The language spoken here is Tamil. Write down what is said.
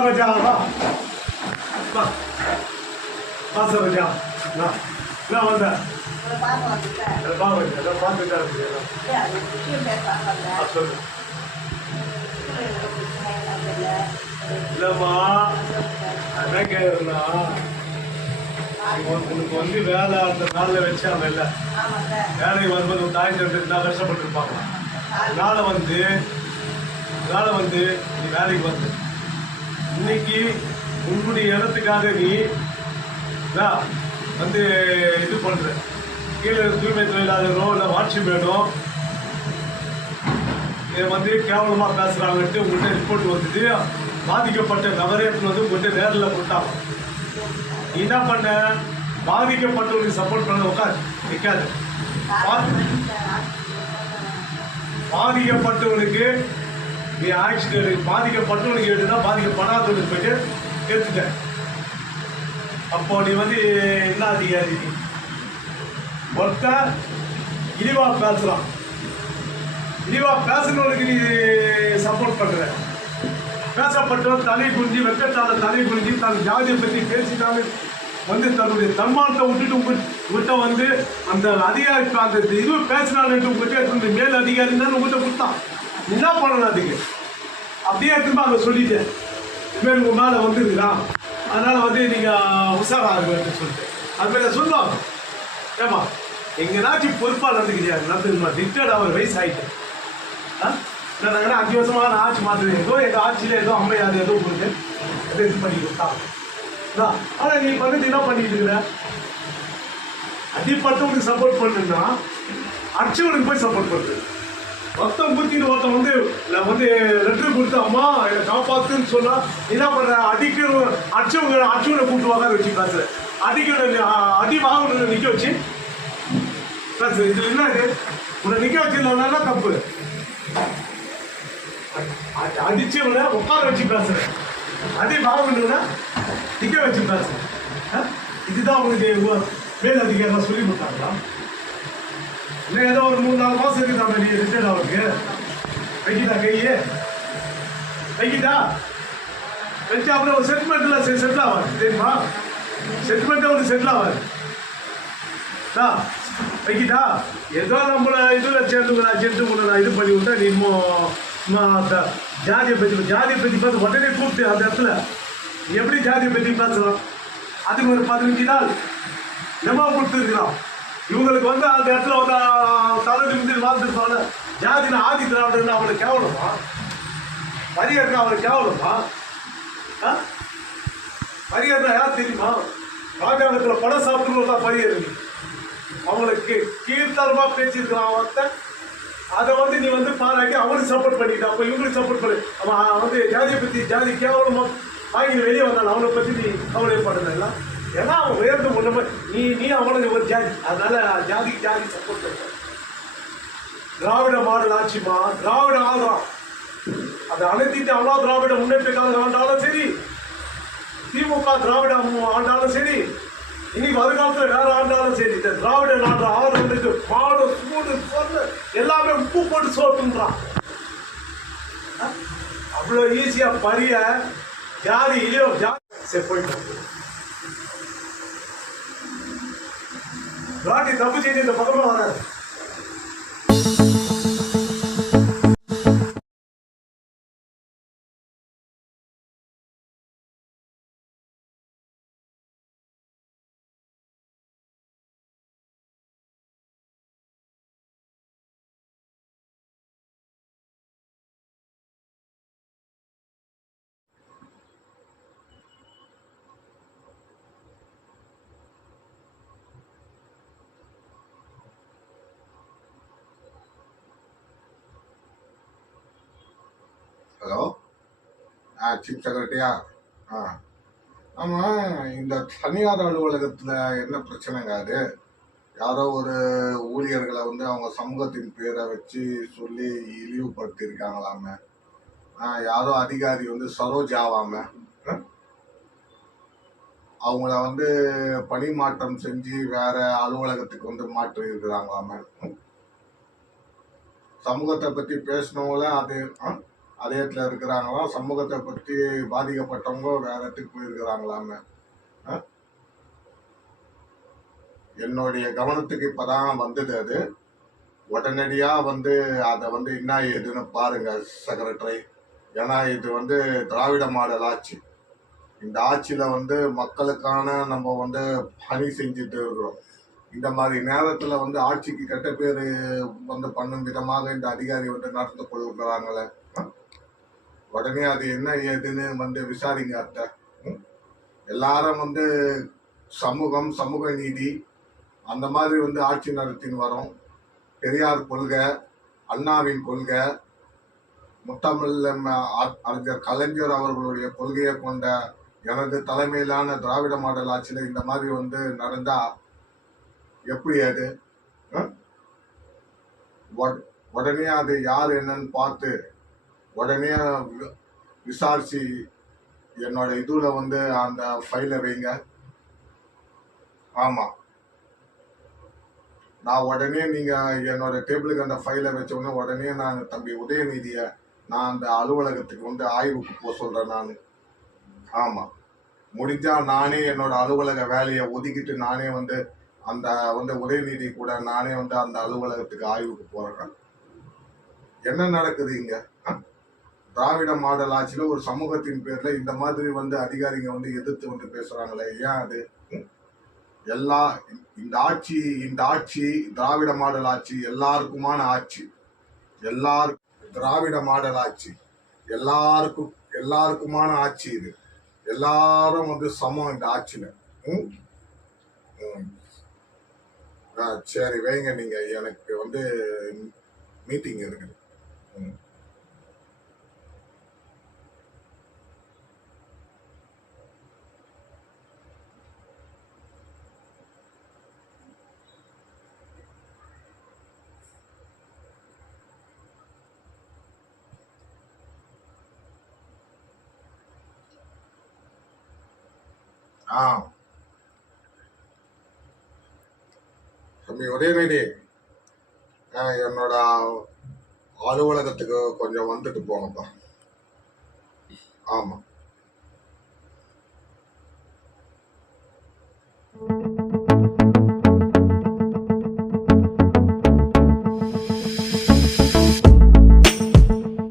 சரோஜா வா வா வா சரோஜா வா நான் வந்தேன் சொல்லு இல்லம்மா என்ன கேக்குறா உனக்கு வந்து வேலை அந்த நாளில் வச்சாங்க இல்லை வேலைக்கு வரும்போது ஒரு தாய் தந்தை இருந்தால் கஷ்டப்பட்டு இருப்பாங்க அதனால வந்து நீ வேலைக்கு வந்து இன்னைக்கு உன்னுடைய இடத்துக்காக நீ வந்து இது பண்ற கீழே தூய்மை தொழிலாளரோ இல்லை வாட்ச்மேனோ இதை வந்து கேவலமாக பேசுகிறாங்கன்ட்டு உங்கள்கிட்ட ரிப்போர்ட் வந்துட்டு பாதிக்கப்பட்ட நபரேற்று வந்து உங்கள்கிட்ட நேரில் கொடுத்தாங்க. நீ என்ன பண்ண? பாதிக்கப்பட்டவனுக்கு சப்போர்ட் பண்ண உட்காது நிற்காது. பாதிக்கப்பட்டவனுக்கு நீ ஆக்சிடென்ட் பாதிக்கப்பட்டவனுக்கு எடுத்துனா பாதிக்கப்படாதவனுக்கு போயிட்டு எடுத்துட்ட. அப்போ நீ வந்து என்ன அதிகாரி? ஒருத்தன் இழிவா பேசலாம், இழிவா பேசுனவனுக்கு நீ சப்போர்ட் பண்ற. பேசப்பட்டவன் தலை குனிஞ்சி வெக்கத்தால தலை குனிஞ்சி தன் ஜாதியை பற்றி பேசினாலும் வந்து தன்னுடைய தன்மானத்தை விட்டுட்டு உங்கள்கிட்ட வந்து அந்த அதிகாரி அந்த இது பேசினாலும் உங்கள்கிட்ட மேல் அதிகாரி தான் உங்கள்கிட்ட கொடுத்தான். என்ன பண்ணணும்? அதுக்கு அப்படியே திரும்ப அங்கே சொல்லிட்டேன், இதுமாரி உங்கள் மேலே வந்துருக்குதா, அதனால் வந்து நீங்கள் உஷாராகுன்னு சொல்லிட்டு அது மாதிரி சொல்லுவாங்க. ஏமா எங்கேனாச்சும் பொறுப்பாக நடந்துக்கிறியா? ரிட்டையர்ட் அவர் வயசு ஆகிட்டேன். நாங்கள் 5 வருஷமாக நான் ஆட்சி மாற்றுவேன். ஏதோ எங்கள் ஆட்சியில் ஏதோ அம்மையார் ஏதோ உங்களுக்கு எதோ இது பண்ணி கொடுத்தா. ஆனால் நீ வந்து என்ன பண்ணிட்டு இருக்கிற? அடிப்பட்டவனுக்கு சப்போர்ட் பண்ணுன்னா அடிச்சவனுக்கு போய் சப்போர்ட் பண்ணுறது. ஒருத்தன் புத்தின்னு ஒருத்தன் வந்து லெட்டர் கொடுத்து அம்மா என்னை காப்பாத்துன்னு சொன்னா என்ன பண்ற? அடிச்சவனை கூப்பிட்டு வாங்க வச்சு பேசுற. அடி வாங்கணும் நிற்க வச்சு பேசுற. இதுல என்ன இது? உன்னை நிற்க வச்சிருந்தா தப்பு. அடிச்சவனை உட்கார வச்சு பேசுறேன், அடி வாங்கணும்னா நிற்க வச்சு பேசுறேன். இதுதான் உங்களுக்கு மேல் அதிகாரிலாம் சொல்லி கொடுத்தாங்களா? இல்லை ஏதோ ஒரு 3-4 மாதம் இருக்குதா நீ ரிட்டையர்ட் அவருக்கு? வைக்கிட்டா கையே வைக்கிட்டா வச்சு அப்புறம் ஒரு செட்டில்மெண்ட்டில் செட்டில் ஆவார் தெரியுமா? செட்டில்மெண்ட்டை ஒரு செட்டில் ஆவார். வைக்கிட்டா ஏதோ நம்மளை இதில் சேர்ந்து உங்களை நான் இது பண்ணி விட்டா நீ ஜாதியை பற்றி பார்த்து உடனே கூப்பிட்டு அந்த இடத்துல எப்படி ஜாதியை பற்றி பேசலாம்? அதுக்கு ஒரு 15 நாள் லெமா கொடுத்துருக்கலாம். இவங்களுக்கு வந்து அந்த இடத்துல வந்து தலைவர் வந்து வாழ்ந்துருப்பாங்க. ஜாதினா ஆதி திராவிடன்னு அவளுக்கு கேவலமா? பரிகரனா அவளுக்கு கேவலமா? பரிகரனா யார் தெரியுமா? ராஜாங்கத்தில் படம் சாப்பிட்டு தான் பரிகரன். அவங்களுக்கு கீழ்த்தரமா பேசியிருக்கிறான் ஒருத்தன். அதை வந்து நீ வந்து பாராட்டி அவனுக்கு சப்போர்ட் பண்ணிக்கிட்ட. அப்போ இவங்களுக்கு சப்போர்ட் பண்ணு. அவன் வந்து ஜாதியை பற்றி ஜாதி கேவலமா வாங்கி வெளியே வந்தான். அவனை பற்றி நீ கவலைப்படுறதில்ல. ஏன்னா அவன் உயர்ந்து முன்ன நீ அவனுக்கு ஒரு ஜாதி, அதனால ஜாதி சப்போர்ட் பண்ண. திராவிட மாடல் ஆட்சிமா, திராவிட ஆதரம் அதை அழுத்திட்டு அவ்வளோ திராவிட முன்னேற்ற கழகம் ஆண்டாலும் சரி, திமுக திராவிட ஆண்டாலும் சரி, இனி வருகாலத்தில் வேற ஆண்டாலும் சரி, இந்த திராவிட நாடு ஆதரவுக்கு மாடு சூடு பொண்ணு எல்லாமே உப்பு போட்டு சோட்டுன்றான். அவ்வளோ ஈஸியா பரிய ஜாதி இல்லையோ ஜாதி போயிட்டு ராட்டி தப்பு செய்து இந்த பக்கமா வராது. ஹலோ, சீஃப் செக்ரட்டரியா? ஆமாம், இந்த தனியார் அலுவலகத்தில் என்ன பிரச்சனைங்க? அது யாரோ ஒரு ஊழியர்களை வந்து அவங்க சமூகத்தின் பேரை வச்சு சொல்லி இழிவுபடுத்தியிருக்காங்களாம. யாரோ அதிகாரி வந்து சரோஜாவாம அவங்கள வந்து பணி மாற்றம் செஞ்சு வேற அலுவலகத்துக்கு வந்து மாற்றி இருக்கிறாங்களாம. சமூகத்தை பற்றி பேசினவங்கள அது அதே இடத்துல இருக்கிறாங்களாம். சமூகத்தை பற்றி பாதிக்கப்பட்டவங்க வேற இடத்துக்கு போயிருக்கிறாங்களாமே. ஆ? என்னுடைய கவனத்துக்கு இப்பதான் வந்தது அது. உடனடியா வந்து அதை வந்து என்ன ஏதுன்னு பாருங்க செக்ரட்டரி. ஏன்னா இது வந்து திராவிட மாடல் ஆட்சி. இந்த ஆட்சியில வந்து மக்களுக்கான நம்ம வந்து பணி செஞ்சுட்டு இருக்கிறோம். இந்த மாதிரி நேரத்துல வந்து ஆட்சிக்கு கெட்ட பேரு வந்து பண்ணும் விதமாக இந்த அதிகாரி வந்து நடந்து கொள்கிறாங்களே. உடனே அது என்ன ஏதுன்னு வந்து விசாரிங்க அத்தை. எல்லாரும் வந்து சமூகம், சமூக நீதி அந்த மாதிரி வந்து ஆட்சி நடத்தின்னு வரோம். பெரியார் கொள்கை, அண்ணாவின் கொள்கை, முத்தமிழ் அறிஞர் கலைஞர் அவர்களுடைய கொள்கையை கொண்ட எனது தலைமையிலான திராவிட மாடல் ஆட்சியில இந்த மாதிரி வந்து நடந்தா எப்படி அது? உடனே அது யார் என்னன்னு பார்த்து உடனே விசாரிச்சு என்னோட இதுல வந்து அந்த ஃபைலை வைங்க. ஆமா, நான் உடனே நீங்க என்னோட டேபிளுக்கு அந்த ஃபைலை வச்ச உடனே நான் தம்பி உதயநிதியை நான் அந்த அலுவலகத்துக்கு வந்து ஆய்வுக்கு போக சொல்றேன் நான். ஆமா, முடிஞ்சா நானே என்னோட அலுவலக வேலையை ஒதுக்கிட்டு நானே வந்து அந்த வந்து உதயநிதி கூட நானே வந்து அந்த அலுவலகத்துக்கு ஆய்வுக்கு போறேன். என்ன நடக்குது இங்க? திராவிட மாடல் ஆட்சியில ஒரு சமூகத்தின் பேர்ல இந்த மாதிரி வந்து அதிகாரிங்க வந்து எதிர்த்து வந்து பேசுறாங்களே, ஏன் அது? எல்லா இந்த ஆட்சி திராவிட மாடல் ஆட்சி, எல்லாருக்குமான ஆட்சி. திராவிட மாடல் ஆட்சி எல்லாருக்குமான ஆட்சி இது. எல்லாரும் வந்து சமம் இந்த ஆட்சியில. சரி வைங்க, நீங்க எனக்கு வந்து மீட்டிங் இருக்குது. தம்பி உதயநிதி, என்னோட அலுவலகத்துக்கு கொஞ்சம் வந்துட்டு போங்கப்பா. ஆமா.